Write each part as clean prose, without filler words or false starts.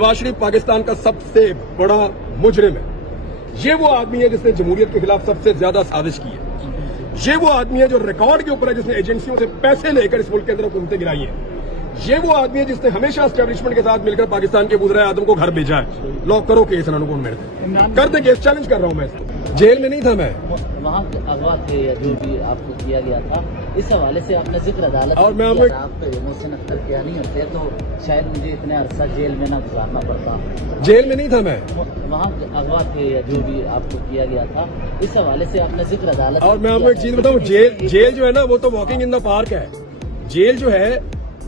नवाज शरीफ पाकिस्तान का सबसे बड़ा मुजरिम है। ये वो आदमी है जिसने जमहूरियत के खिलाफ सबसे ज्यादा साजिश की है। ये वो आदमी है जो रिकॉर्ड के ऊपर है, जिसने एजेंसियों से पैसे लेकर इस मुल्क के अंदर हुकूमतें गिराई हैं। ये वो आदमी है जिसने हमेशा एस्टेब्लिशमेंट के साथ मिलकर पाकिस्तान के गुजरे आदम को घर भेजा है। लॉक करो केस अनुकूल मेरे कर दे केस, चैलेंज कर रहा हूं मैं इसको। जेल में नहीं था मैं, वहाँ अगवा थे या जो भी आपको किया गया था, इस हवाले से आपने जिक्र अदालत और मैं आप मोहसिन अख्तर किया नहीं होते तो शायद मुझे इतने अरसा जेल में न गुजारना पड़ता। जेल में नहीं था मैं, वहाँ अगवा थे या जो भी आपको किया गया था, इस हवाले से आपने जिक्र अदालत और मैं आपको एक चीज बताऊं, जेल जो है ना वो तो वॉकिंग इन द पार्क है। जेल जो है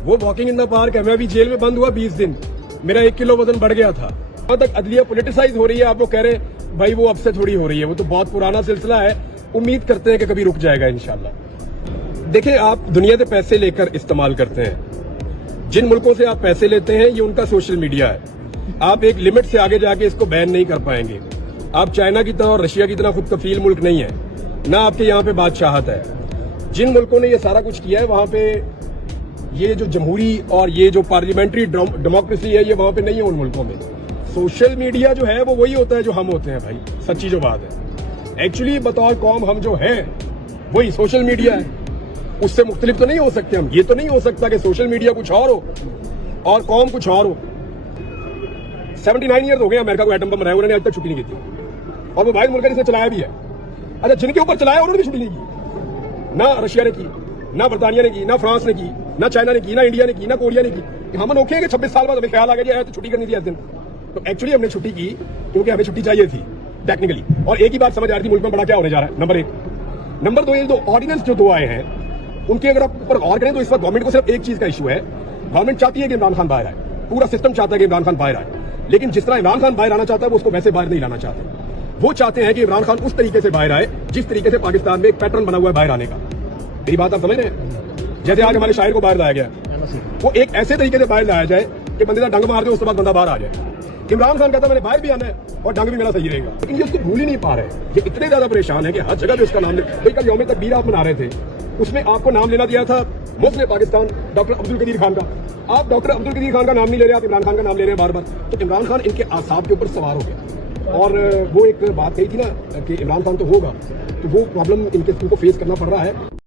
वो वॉकिंग इन द पार्क है। मैं अभी जेल में बंद हुआ 20 दिन, मेरा 1 किलो वजन बढ़ गया था। अब तक अदलिया पोलिटिसाइज हो रही है, आप लोग कह रहे हैं भाई वो अब से थोड़ी हो रही है, वो तो बहुत पुराना सिलसिला है। उम्मीद करते हैं कि कभी रुक जाएगा इंशाल्लाह। देखिए, आप दुनिया से पैसे लेकर इस्तेमाल करते हैं। जिन मुल्कों से आप पैसे लेते हैं ये उनका सोशल मीडिया है। आप एक लिमिट से आगे जाके इसको बैन नहीं कर पाएंगे। आप चाइना की तरह और रशिया की तरह खुद कफील मुल्क नहीं है, ना आपके यहाँ पे बादशाहत है। जिन मुल्कों ने ये सारा कुछ किया है वहां पे ये जो जमहूरी और ये जो पार्लियामेंट्री डेमोक्रेसी है ये वहां पे नहीं है उन मुल्कों में। सोशल मीडिया जो है वो वही होता है जो हम होते हैं भाई, सच्ची जो बात है। एक्चुअली बतौर कौम हम जो हैं वही सोशल मीडिया है, उससे मुख्तलिफ तो नहीं हो सकते हम। ये तो नहीं हो सकता कि सोशल मीडिया कुछ और हो और कौम कुछ और हो। 79 ईयर्स हो गए अमेरिका को एटम बम बनाया, उन्होंने आज तक छुट्टी नहीं की थी। और वो वाहिद मुल्क जिसने चलाया भी है। अच्छा, जिनके ऊपर चलाया उन्होंने भी छुट्टी नहीं की। ना रशिया ने की, ना बरतानिया ने की, ना फ्रांस ने की, ना चाइना ने की, ना इंडिया ने की, ना कोरिया ने की। हम अनोखे हैं कि 26 साल बाद हमें ख्याल आ गया तो छुट्टी करनी थी आज दिन। तो एक्चुअली हमने छुट्टी की क्योंकि हमें छुट्टी चाहिए थी टेक्निकली। और एक ही बात समझ आ रही थी मुल्क में बड़ा क्या होने जा रहा है, नंबर 1। नंबर 2, ये जो ऑर्डिनेंस जो 2 आए हैं उनके अगर आप ऊपर गौर करें तो इस वक्त गवर्नमेंट को सिर्फ एक चीज का इशू है। गवर्नमेंट चाहती है कि इमरान खान बाहर आए, पूरा सिस्टम चाहता है कि इमरान खान बाहर आए, लेकिन जिस तरह इमरान खान बाहर आना चाहता है वो उसको वैसे बाहर नहीं लाना चाहते। वो चाहते हैं कि इमरान खान उस तरीके से बाहर आए जिस तरीके से पाकिस्तान में एक पैटर्न बना हुआ है बाहर आने का। मेरी बात आप समझ रहे हैं? जैसे आज हमारे शायर को बाहर लाया गया, वो एक ऐसे तरीके से बाहर लाया जाए कि बंदे का डंग मार दे उसके बाद बंदा बाहर आ जाए। इमरान खान कहता है मैंने बाहर भी आना है और डंग भी मेरा सही रहेगा, लेकिन ये उसको भूल ही नहीं पा रहे। ये इतने ज्यादा परेशान है कि हर जगह पे उसका नाम भाई कल यौम तकबीर आप मना रहे थे, उसमें आपको नाम लेना दिया था मुफ्ती पाकिस्तान डॉक्टर अब्दुल कदीर खान का। आप डॉक्टर अब्दुल कदीर खान का नाम नहीं ले रहे, आप इमरान खान का नाम ले रहे हैं बार बार। तो इमरान खान इनके आसाब के ऊपर सवार हो गया। और वो एक बात कही थी ना कि इमरान खान तो होगा, तो वो प्रॉब्लम इनको फेस करना पड़ रहा है।